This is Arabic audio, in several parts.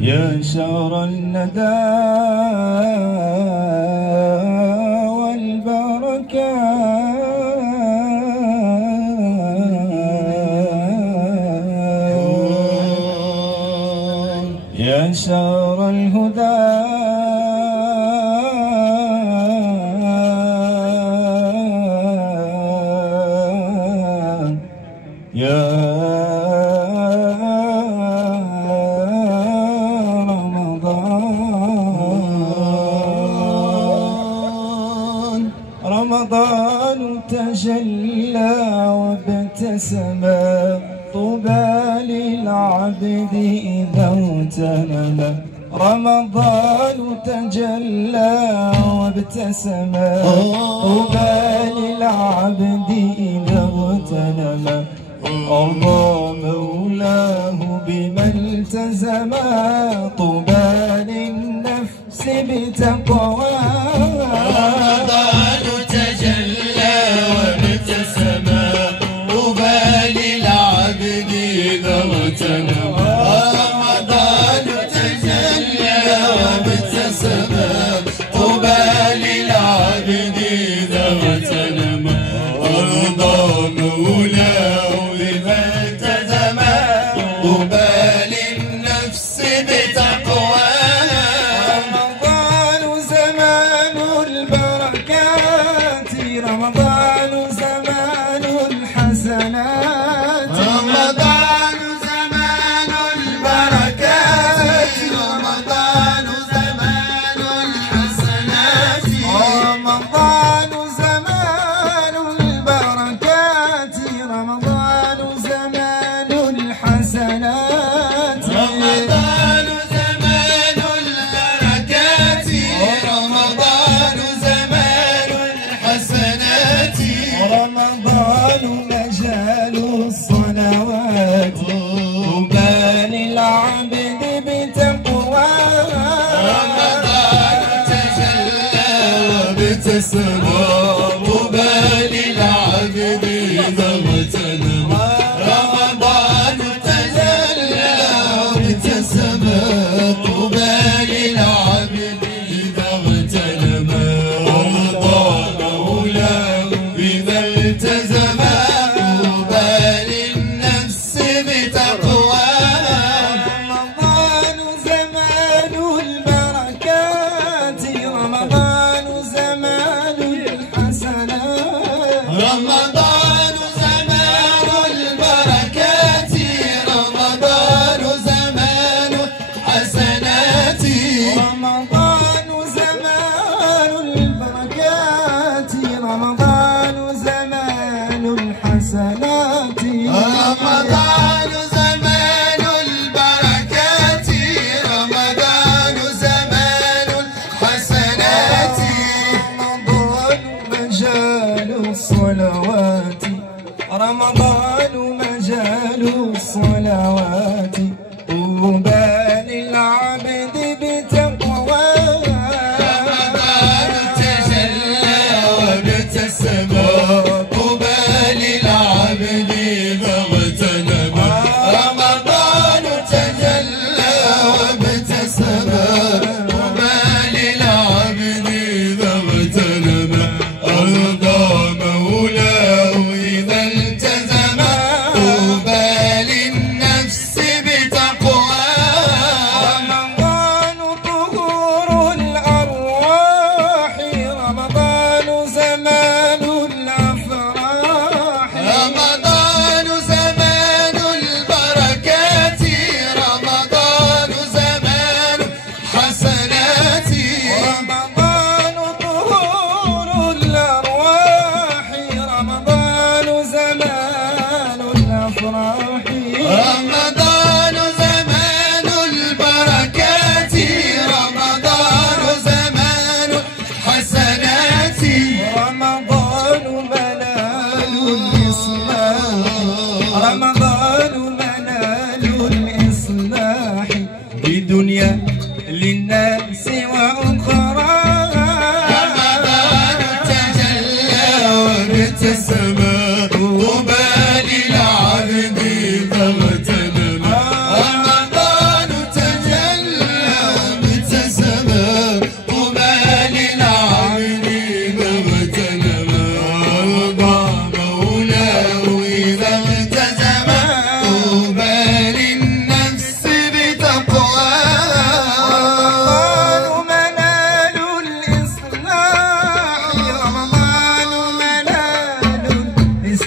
يا شهر الندى والبركة يا شهر الهدى يا رمضان تجلى وابتسم طوبى للعبد إذا اغتنم رمضان تجلى وابتسم طوبى للعبد إذا اغتنم أرضى مولاه بما التزم طوبى للنفس بتقواه رمضان تجلى وابتسم طوبى للعبد إذا اغتنم رمضان تجلى وابتسم طوبى للعبد إذا اغتنم أرضى مولاه بما التزم طوبى للنفس بتقواه رمضان زمان البركات رمضان زمان الحسنات رمضان زمان البركات رمضان زمان الحسنات رمضان زمان البركات رمضان زمان الحسنات رمضان زمان البركات رمضان زمان الحسنات رمضان مجال الصلوات طوبى للعبد بتقواه رمضان تجلى وابتسم طوبى للعبد إذا اغتنم رمضان تجلى وابتسم طوبى للعبد إذا اغتنم أرضى مولاه بما التزم طوبى للنفس بتقواه رمضان زمان البركات رمضان زمان الحسنات رمضان زمان البركات رمضان زمان حسنات رمضان زمان البركات رمضان زمان الحسنات رمضان زمان البركات رمضان زمان الحسنات رمضان مجال الصلوات رمضان مجال الصلوات طوبى للعبد بتقواه رمضان تجلى وابتسم طوبى للعبد إذا اغتنم رمضان تجلى وابتسم طوبى للعبد إذا اغتنم أرضى مولاه إذا التزم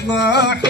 إصلاح